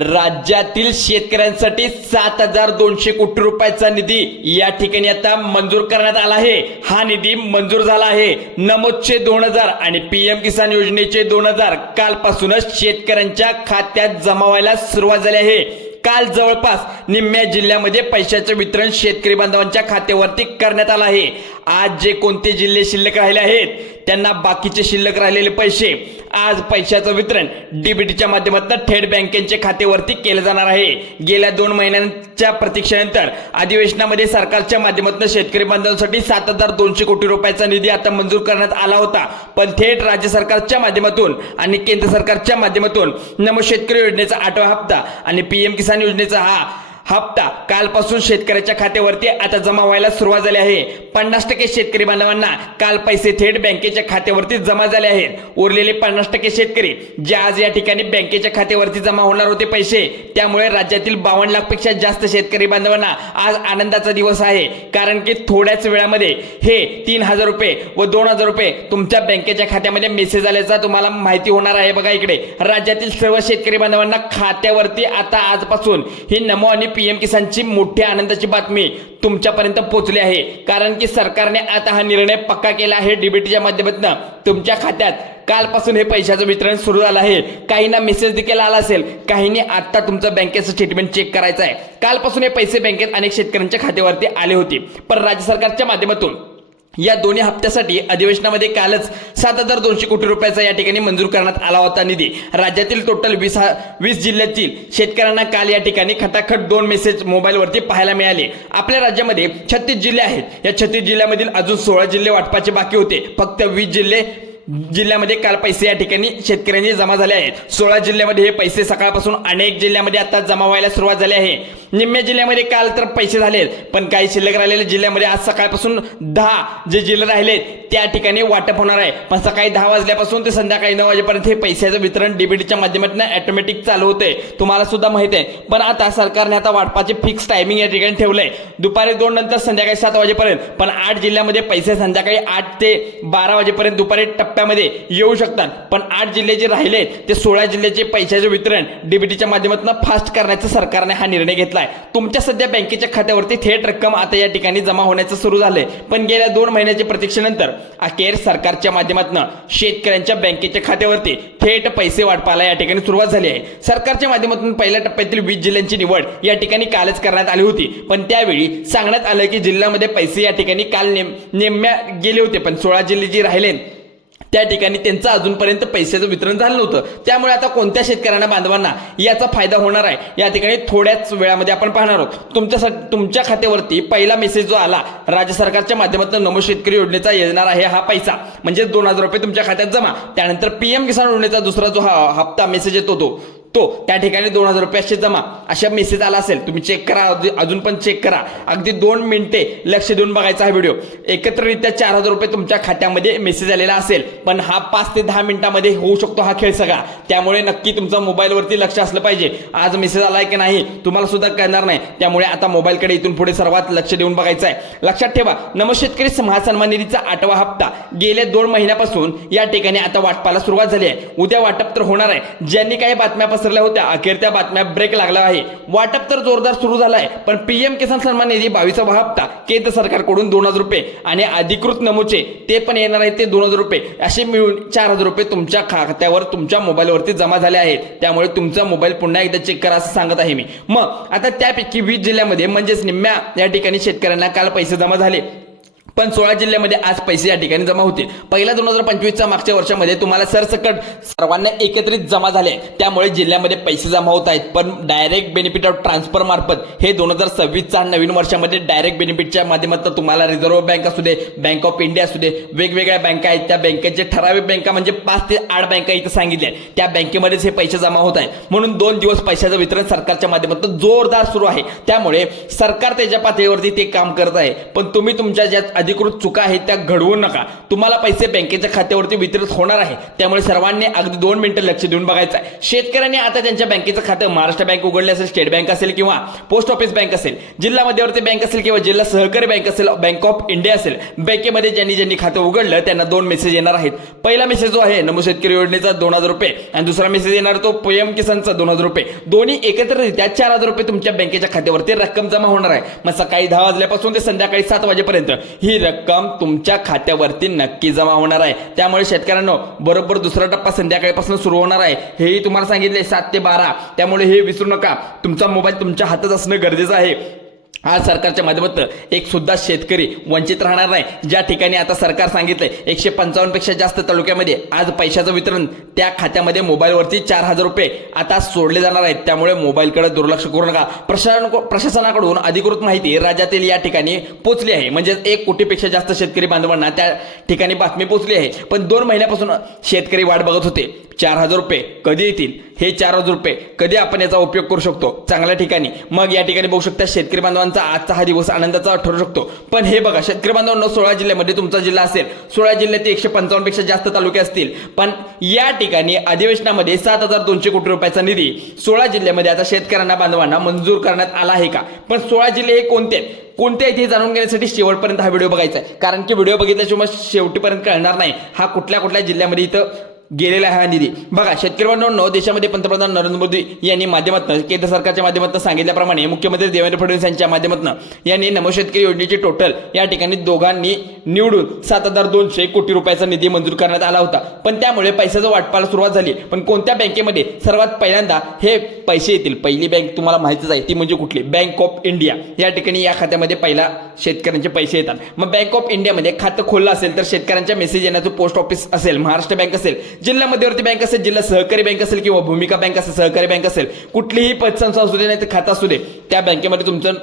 राज्यातील शेतकऱ्यांसाठी 7,200 कोटी रुपयाचा निधी या ठिकाणी आता मंजूर करण्यात आला आहे। हा निधी मंजूर झाला आहे। नमोदचे 2,000 आणि पीएम किसान योजनेचे 2,000 कालपासूनच शेतकऱ्यांच्या खात्यात जमा व्हायला सुरुवात झाली आहे। काल जवळपास निम्म्या जिल्ह्यामध्ये पैशाचे वितरण शेतकरी बांधवांच्या खात्यावरती करण्यात आले आहे। आज जे कोणते जिल्हे शिल्लक राहिले आहेत त्यांना बाकीचे शिल्लक राहिलेले पैसे आज पैशाचं वितरण डीबीटीच्या माध्यमातून थेट बँकेच्या खात्यावरती केले जाणार आहे। गेल्या 2 महिन्यांच्या प्रतीक्षेनंतर अधिवेशनामध्ये सरकारच्या माध्यमातून शेतकरी बांधवांसाठी 7,200 कोटी रुपयाचा निधी आता मंजूर करण्यात आला होता, पण थेट राज्य सरकारच्या माध्यमातून आणि केंद्र सरकारच्या माध्यमातून नमो शेतकरी योजनेचा 8वा हप्ता आणि पीएम किसान योजनेचा हा हप्ता कालपासून शेतकऱ्याच्या खात्यावरती आता जमा व्हायला सुरुवात झाली आहे। 50% शेतकरी बांधवांना काल पैसे थेट बँकेच्या खात्यावरती जमा झाले आहेत। उरलेले 50% शेतकरी जे आज या ठिकाणी बँकेच्या खात्यावरती जमा होणार होते पैसे, त्यामुळे राज्यातील 52 लाखपेक्षा जास्त शेतकरी बांधवांना आज आनंदाचा दिवस आहे, कारण की थोड्याच वेळामध्ये हे 3,000 रुपये व 2,000 रुपये तुमच्या बँकेच्या खात्यामध्ये मेसेज आल्याचा तुम्हाला माहिती होणार आहे। बघा इकडे राज्यातील सर्व शेतकरी बांधवांना खात्यावरती आता आजपासून ही नमो आणि पीएम किसानची मोठी आनंदाची बातमी तुमच्यापर्यंत पोहोचली आहे, कारण की सरकारने आता हा निर्णय पक्का केला आहे। डीबीटीच्या माध्यमातून तुमच्या खात्यात कालपासून हे पैशाचं वितरण सुरू झालं आहे। काहींना मेसेज देखील आला असेल, काहींनी आता तुमचं बँकेचं स्टेटमेंट चेक करायचं आहे। कालपासून हे पैसे बँकेत अनेक शेतकऱ्यांच्या खात्यावरती आले होते, पण राज्य सरकारच्या माध्यमातून या दोन्ही हप्त्यासाठी अधिवेशनामध्ये कालच 7,200 कोटी रुपयाचा या ठिकाणी मंजूर करण्यात आला होता निधी। राज्यातील टोटल 20 जिल्ह्यातील शेतकऱ्यांना काल या ठिकाणी खटाखट 2 मेसेज मोबाईलवरती पाहायला मिळाले। आपल्या राज्यामध्ये 36 जिल्हे आहेत। या 36 जिल्ह्यामधील अजून 16 जिल्हे वाटपाचे बाकी होते। फक्त 20 जिल्ह्यामध्ये काल पैसे या ठिकाणी शेतकऱ्यांनी जमा झाले आहेत। 16 जिल्ह्यामध्ये हे पैसे सकाळपासून अनेक जिल्ह्यामध्ये आता जमा व्हायला सुरुवात झाली आहे। निम्म्या जिल्ह्यामध्ये काल तर पैसे झालेत, पण काही शिल्लक राहिलेल्या जिल्ह्यामध्ये आज सकाळपासून 10 जे जिल्हे राहिलेत त्या ठिकाणी वाटप होणार आहे। पण सकाळी 10 वाजल्यापासून ते संध्याकाळी 9 वाजेपर्यंत हे पैशाचं वितरण डीबीटीच्या माध्यमातून ऑटोमॅटिक चालू होते, तुम्हाला सुद्धा माहिती आहे। पण आता सरकारने आता वाटपाचे फिक्स टायमिंग या ठिकाणी ठेवलंय, दुपारी 2 नंतर संध्याकाळी 7 वाजेपर्यंत। पण 8 जिल्ह्यामध्ये पैसे संध्याकाळी 8 ते 12 वाजेपर्यंत दुपारी टप्प्यामध्ये येऊ शकतात। पण 8 जिल्हे जे राहिले ते 16 जिल्ह्याचे पैशाचे वितरण डीबीटीच्या माध्यमातून फास्ट करण्याचा सरकारने हा निर्णय घेतलाय। तुमच्या सध्या बँकेच्या खात्यावरती थेट रक्कम आता या ठिकाणी जमा होण्याचं सुरू झालंय, पण गेल्या 2 महिन्याच्या प्रतीक्षेनंतर अखेर सरकारच्या माध्यमातून शेतकऱ्यांच्या बँकेच्या खात्यावरती थेट पैसे वाटपाला या ठिकाणी सुरुवात झाली आहे। सरकारच्या माध्यमातून पहिल्या टप्प्यातील 20 जिल्ह्यांची निवड या ठिकाणी कालच करण्यात आली होती, पण त्यावेळी सांगण्यात आलं की जिल्ह्यामध्ये पैसे या ठिकाणी काल नेमम्या गेले होते, पण 16 जिल्हे जे राहिले त्या ठिकाणी त्यांचं अजूनपर्यंत पैशाचं वितरण झालं नव्हतं। त्यामुळे आता कोणत्या शेतकऱ्यांना बांधवांना याचा फायदा होणार आहे या ठिकाणी थोड्याच वेळामध्ये आपण पाहणार आहोत। तुमच्या खात्यावरती पहिला मेसेज जो आला राज्य सरकारच्या माध्यमातून नमो शेतकरी योजनेचा येणार आहे हा पैसा, म्हणजे 2,000 रुपये तुमच्या खात्यात जमा। त्यानंतर पीएम किसान योजनेचा दुसरा जो हप्ता मेसेज येतो तो त्या ठिकाणी 2,000 रुपये असे जमा अशा मेसेज आला असेल, तुम्ही चेक करा, अजून पण चेक करा। अगदी 2 मिनिटे लक्ष देऊन बघायचा हा व्हिडिओ। एकत्रितरित्या 4,000 रुपये तुमच्या खात्यामध्ये मेसेज आलेला असेल, पण हा 5 ते 10 मिनिटांमध्ये होऊ शकतो हा खेळ सगळा। त्यामुळे नक्की तुमचा मोबाईलवरती लक्ष असलं पाहिजे, आज मेसेज आलाय की नाही तुम्हाला सुद्धा कळणार नाही। त्यामुळे आता मोबाईलकडे इथून पुढे सर्वात लक्ष देऊन बघायचं आहे। लक्षात ठेवा, नमो शेतकरी महासन्मान निधीचा 8वा हप्ता गेल्या 2 महिन्यापासून या ठिकाणी आता वाटपाला सुरुवात झाली आहे। उद्या वाटप तर होणार आहे। ज्यांनी काही बातम्या पसरल्या होत्या अखेर त्या बातम्या ब्रेक लागला आहे। वाटप तर जोरदार सुरू झाला आहे, पण पीएम किसान सन्मान निधी 22वा हप्ता केंद्र सरकारकडून 2,000 रुपये आणि अधिकृत नमोचे ते पण येणार आहेत ते 2,000 रुपये असे मिळून 4,000 रुपये तुमच्या खात्यावर तुमच्या मोबाईलवरती जमा झाले आहेत। त्यामुळे तुमचा मोबाईल पुन्हा एकदा चेक करा असं सांगत आहे मी। मग आता त्यापैकी 20 जिल्ह्यामध्ये म्हणजेच निम्म्या या ठिकाणी शेतकऱ्यांना काल पैसे जमा झाले, पण 16 जिल्ह्यामध्ये आज पैसे या ठिकाणी जमा होतील। पहिला 2025च्या मागच्या वर्षामध्ये तुम्हाला सरसकट सर्वांना एकत्रित जमा झाले, त्यामुळे जिल्ह्यामध्ये पैसे जमा होत आहेत। पण डायरेक्ट बेनिफिट ऑफ ट्रान्सफर मार्फत हे 2026च्या नवीन वर्षामध्ये डायरेक्ट बेनिफिटच्या माध्यमातून तुम्हाला रिझर्व्ह बँक असू दे, बँक ऑफ इंडिया असू दे, वेगवेगळ्या बँका आहेत, त्या बँकेचे ठराविक बँका म्हणजे 5 ते 8 बँका इथं सांगितल्या, त्या बँकेमध्येच हे पैसे जमा होत आहेत। म्हणून 2 दिवस पैशाचं वितरण सरकारच्या माध्यमातून जोरदार सुरू आहे। त्यामुळे सरकार त्याच्या पातळीवरती ते काम करत आहे, पण तुम्ही तुमच्या ज्या अधिकृत चुका आहेत त्या घडवू नका. तुम्हाला पैसे बँकेच्या खात्यावरती वितरित होणार आहे, त्यामुळे सर्वांनी अगदी 2 मिनिटं लक्ष देऊन बघायचं आहे. शेतकऱ्यांनी आता त्यांच्या बँकेचं खातं महाराष्ट्र बँक उघडले असेल, स्टेट बँक असेल किंवा पोस्ट ऑफिस बँक असेल, जिल्हा मध्यवर्ती बँक असेल किंवा जिल्हा सहकारी बँक असेल, बँक ऑफ इंडिया असेल, बँकेमध्ये ज्यांनी खातं उघडलं त्यांना 2 मेसेज येणार आहेत. पहिला मेसेज जो आहे नमो शेतकरी योजनेचा 2000 रुपये आणि दुसरा मेसेज येणार तो पीएम किसानचा 2000 रुपये. दोन्ही एकत्रितरित्या 4000 रुपये तुमच्या बँकेच्या खात्यावरती रक्कम जमा होणार आहे. मग सकाळी 10 वाजल्यापासून ते संध्याकाळी 7 वाजेपर्यंत ही रक्कम तुमच्या खात्यावरती नक्की जमा होणार आहे. त्यामुळे शेतकऱ्यांनो बरोबर दुसरा टप्पा संध्याकाळीपासून सुरू होणार आहे. हेही तुम्हाला सांगितले 7 ते 12. त्यामुळे हे विसरू नका, तुमचा मोबाईल तुमच्या हातात असणं गरजेचं आहे. आज सरकारच्या माध्यमातून एक सुद्धा शेतकरी वंचित राहणार नाही. ज्या ठिकाणी आता सरकार सांगितलंय 155 पेक्षा जास्त तालुक्यामध्ये आज पैशाचं वितरण त्या खात्यामध्ये मोबाईलवरती 4000 रुपये आता सोडले जाणार आहेत. त्यामुळे मोबाईलकडे दुर्लक्ष करू नका. प्रशासनाकडून अधिकृत माहिती राज्यातील या ठिकाणी पोहोचली आहे. म्हणजे 1 कोटीपेक्षा जास्त शेतकरी बांधवांना त्या ठिकाणी बातमी पोहोचली आहे. पण 2 महिन्यापासून शेतकरी वाट बघत होते 4000 रुपये कधी येतील, हे 4000 रुपये कधी आपण याचा उपयोग करू शकतो चांगल्या ठिकाणी. मग या ठिकाणी बघू शकता शेतकरी बांधवांचा आजचा हा दिवस आनंदाचा ठरू शकतो. पण हे बघा शेतकरी बांधवांना 16 जिल्ह्यामध्ये तुमचा जिल्हा असेल, 16 जिल्ह्यात 155 पेक्षा जास्त तालुके असतील, पण या ठिकाणी अधिवेशनामध्ये 7200 कोटी रुपयाचा निधी 16 जिल्ह्यामध्ये आता शेतकऱ्यांना बांधवांना मंजूर करण्यात आला आहे का? पण 16 जिल्हे हे कोणते आहेत हे जाणून घेण्यासाठी शेवटपर्यंत हा व्हिडिओ बघायचा आहे. कारण की व्हिडिओ बघितल्याशिवाय शेवटीपर्यंत कळणार नाही हा कुठल्या जिल्ह्यामध्ये इथं गेलेला हा निधी. बघा शेतकरी बांधवांनो, देशामध्ये पंतप्रधान नरेंद्र मोदी यांनी माध्यमातून केंद्र सरकारच्या माध्यमातून सांगितल्याप्रमाणे मुख्यमंत्री देवेंद्र फडणवीस यांच्या माध्यमातून यांनी नमो शेतकरी योजनेची टोटल या ठिकाणी दोघांनी निवडून 7200 कोटी रुपयाचा निधी मंजूर करण्यात आला होता. पण त्यामुळे पैशाचं वाटपाला सुरुवात झाली. पण कोणत्या बँकेमध्ये सर्वात पहिल्यांदा हे पैसे येतील? पहिली बँक तुम्हाला माहितीच आहे ती म्हणजे कुठली? Bank of India. या ठिकाणी या खात्यामध्ये पहिला शेतकऱ्यांचे पैसे येतात. मग बँक ऑफ इंडियामध्ये खातं खोललं असेल तर शेतकऱ्यांच्या मेसेज येण्याचं पोस्ट ऑफिस असेल, महाराष्ट्र बँक असेल, जिल्हा मध्यवर्ती बँक असेल, जिल्हा सहकारी बँक असेल किंवा भूमिका बँक असेल, सहकारी बँक असेल, कुठलीही पतसंस्था असू दे नाही तर खाता असू दे, त्या बँकेमध्ये तुमचं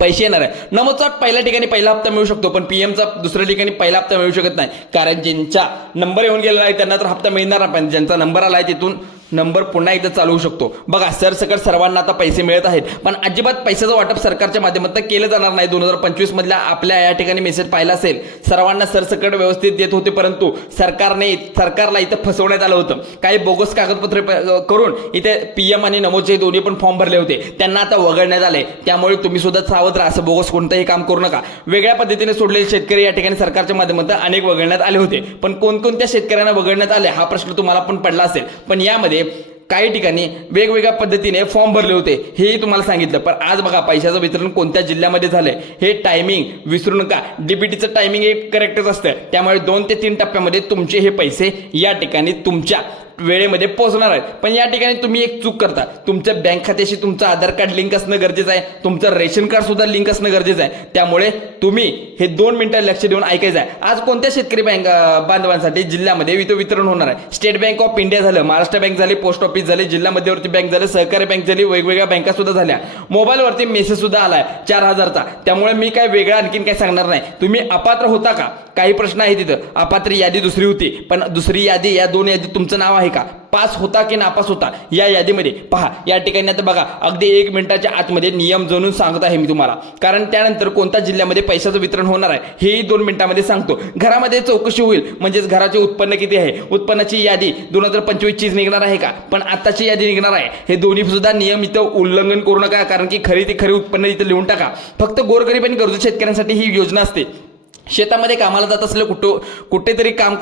पैसे येणार आहे. नमोचा पहिल्या ठिकाणी पहिला हप्ता मिळू शकतो, पण पीएमचा दुसऱ्या ठिकाणी पहिला हप्ता मिळू शकत नाही. कारण ज्यांचा नंबर येऊन गेलेला आहे त्यांना तर हप्ता मिळणार नाही, पण ज्यांचा नंबर आला आहे तिथून नंबर पुन्हा एकदा चालू होऊ शकतो. बघा सरसकट सर्वांना आता पैसे मिळत आहेत, पण अजिबात पैशाचं वाटप सरकारच्या माध्यमातून केलं जाणार नाही. 2025 मधल्या आपल्या या ठिकाणी मेसेज पाहिला असेल, सर्वांना सरसकट व्यवस्थित देत होते, परंतु सरकारला इथं फसवण्यात आलं होतं. काही बोगस कागदपत्रे करून इथे पीएम आणि नमोचे दोन्ही पण फॉर्म भरले होते, त्यांना आता वगळण्यात आले. त्यामुळे तुम्ही सुद्धा सावध राहा, असं बोगस कोणतंही काम करू नका. वेगळ्या पद्धतीने सोडलेले शेतकरी या ठिकाणी सरकारच्या माध्यमातून अनेक वगळण्यात आले होते. पण कोणकोणत्या शेतकऱ्यांना वगळण्यात आले हा प्रश्न तुम्हाला पण पडला असेल. पण यामध्ये काही ठिकाणी वेगवेगळ्या पद्धतीने फॉर्म भरले होते हेही तुम्हाला सांगितलं. पण आज बघा पैशाचं वितरण कोणत्या जिल्ह्यामध्ये झालंय हे टायमिंग विसरू नका. डीबीटीचं टायमिंग एक करेक्टच असतं, त्यामुळे 2 ते 3 टप्प्यामध्ये तुमचे हे पैसे या ठिकाणी तुमच्या वेळेमध्ये पोहोचणार आहेत. पण या ठिकाणी तुम्ही एक चूक करता, तुमच्या बँक खात्याशी तुमचं आधार कार्ड लिंक असणं गरजेचं आहे, तुमचं रेशन कार्ड सुद्धा लिंक असणं गरजेचं आहे. त्यामुळे तुम्ही हे 2 मिनिटं लक्ष देऊन ऐकायचं आहे. आज कोणत्या शेतकरी बांधवांसाठी जिल्ह्यामध्ये वितरण होणार आहे? स्टेट बँक ऑफ इंडिया झालं, महाराष्ट्र बँक झाली, पोस्ट ऑफिस झाली, जिल्हा मध्यवर्ती बँक झालं, सहकारी बँक झाली, वेगवेगळ्या बँका सुद्धा झाल्या. मोबाईलवरती मेसेज सुद्धा आलाय 4000चा. त्यामुळे मी काय वेगळं आणखीन काय सांगणार नाही. तुम्ही अपात्र होता का? काही प्रश्न आहे तिथं. अपात्र यादी दुसरी होती, पण दुसरी यादी या 2 यादीत तुमचं नाव आहे का? पास होता की नापास होता या यादीमध्ये पहा. या ठिकाणी आता बघा अगदी 1 मिनिटाच्या आतमध्ये नियम जाणून सांगत आहे मी तुम्हाला, कारण त्यानंतर कोणत्या जिल्ह्यामध्ये पैशाचं वितरण होणार आहे हेही 2 मिनिटांमध्ये सांगतो. घरामध्ये चौकशी होईल, म्हणजेच घराचे उत्पन्न किती आहे, उत्पन्नाची यादी 2025 चीच निघणार आहे का, पण आताची यादी निघणार आहे. हे दोन्ही सुद्धा नियम इथं उल्लंघन करू नका, कारण की खरी उत्पन्न इथं लिहून टाका. फक्त गोरगरीब आणि गरजू शेतकऱ्यांसाठी ही योजना असते. शेतामध्ये कामाला जात असलेल्या कुठेतरी काम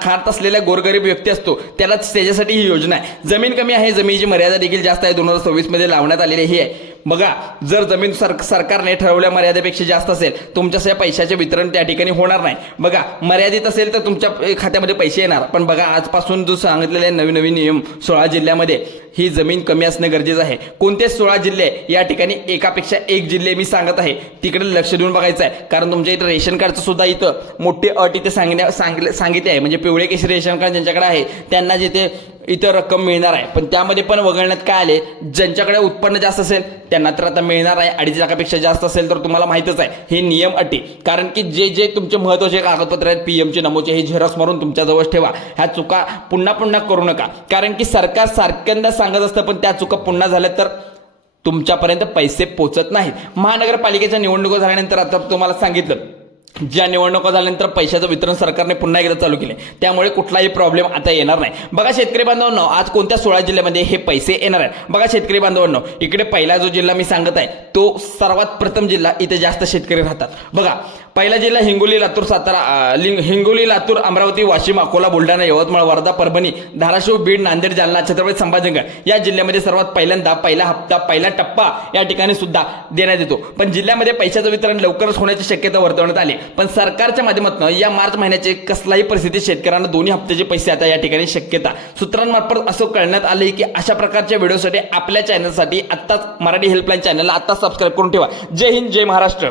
खात असलेल्या गोरगरीब व्यक्ती असतो त्याच्यासाठी ही योजना आहे. जमीन कमी आहे, जमिनीची मर्यादा देखील जास्त आहे, 2026 मध्ये लावण्यात आलेली ही आहे. बघा जर जमीन सरकारने ठरवल्या मर्यादेपेक्षा जास्त असेल तुमच्या पैशाचे वितरण त्या ठिकाणी होणार नाही. बघा मर्यादित असेल तर तुमच्या खात्यामध्ये पैसे येणार, पण बघा आजपासून जो सांगितलेले नवीन नियम 16 जिल्ह्यामध्ये ही जमीन कमी असणं गरजेचं आहे. कोणते 16 जिल्हे या ठिकाणी एकापेक्षा एक जिल्हे मी सांगत आहे, तिकडे लक्ष देऊन बघायचं आहे. कारण तुमच्या इथं रेशन कार्डचं सुद्धा इथं मोठी अट इथे सांगितली आहे. म्हणजे पिवळे केशरी रेशन कार्ड ज्यांच्याकडे आहे त्यांना जिथे इथं रक्कम मिळणार आहे. पण त्यामध्ये पण वगळण्यात काय आले, ज्यांच्याकडे उत्पन्न जास्त असेल त्यांना तर आता मिळणार आहे, 2.5 लाखापेक्षा जास्त असेल तर तुम्हाला माहितच आहे हे नियम अटी. कारण की जे तुमचे महत्त्वाचे कागदपत्र आहेत पीएमचे नमोचे हे झेरॉक्स मारून तुमच्या जवळ ठेवा. ह्या चुका पुन्हा करू नका, कारण की सरकार सारख्यांदा सांगत असतं, पण त्या चुका पुन्हा झाल्या तर तुमच्यापर्यंत पैसे पोहोचत नाहीत. महानगरपालिकेच्या निवडणुका झाल्यानंतर आता तुम्हाला सांगितलं ज्या निवडणुका झाल्यानंतर पैशाचं वितरण सरकारने पुन्हा एकदा चालू केले, त्यामुळे कुठलाही प्रॉब्लेम आता येणार नाही. बघा शेतकरी बांधवांनो, आज कोणत्या 16 जिल्ह्यामध्ये हे पैसे येणार आहेत. बघा शेतकरी बांधवांनो, इकडे पहिला जो जिल्हा मी सांगत आहे तो सर्वात प्रथम जिल्हा, इथे जास्त शेतकरी राहतात. बघा पहिला जिल्हा हिंगोली, लातूर, सातारा, हिंगोली, लातूर, अमरावती, वाशिम, अकोला, बुलढाणा, यवतमाळ, वर्धा, परभणी, धाराशिव, बीड, नांदेड, जालना, छत्रपती संभाजीनगर या जिल्ह्यामध्ये सर्वात पहिल्यांदा पहिला हप्ता, पहिला टप्पा या ठिकाणी सुद्धा देण्यात येतो. पण जिल्ह्यामध्ये पैशाचं वितरण लवकरच होण्याची शक्यता वर्तवण्यात आली. पण सरकारच्या माध्यमातून या मार्च महिन्याचे कसलाही परिस्थितीत शेतकऱ्यांना दोन्ही हप्त्याचे पैसे आता या ठिकाणी शक्यता सूत्रांमार्फत असं कळण्यात आले की अशा प्रकारच्या व्हिडिओसाठी आपल्या चॅनलसाठी आत्ताच मराठी हेल्पलाईन चॅनलला आत्ताच सबस्क्राईब करून ठेवा. जय हिंद, जय महाराष्ट्र.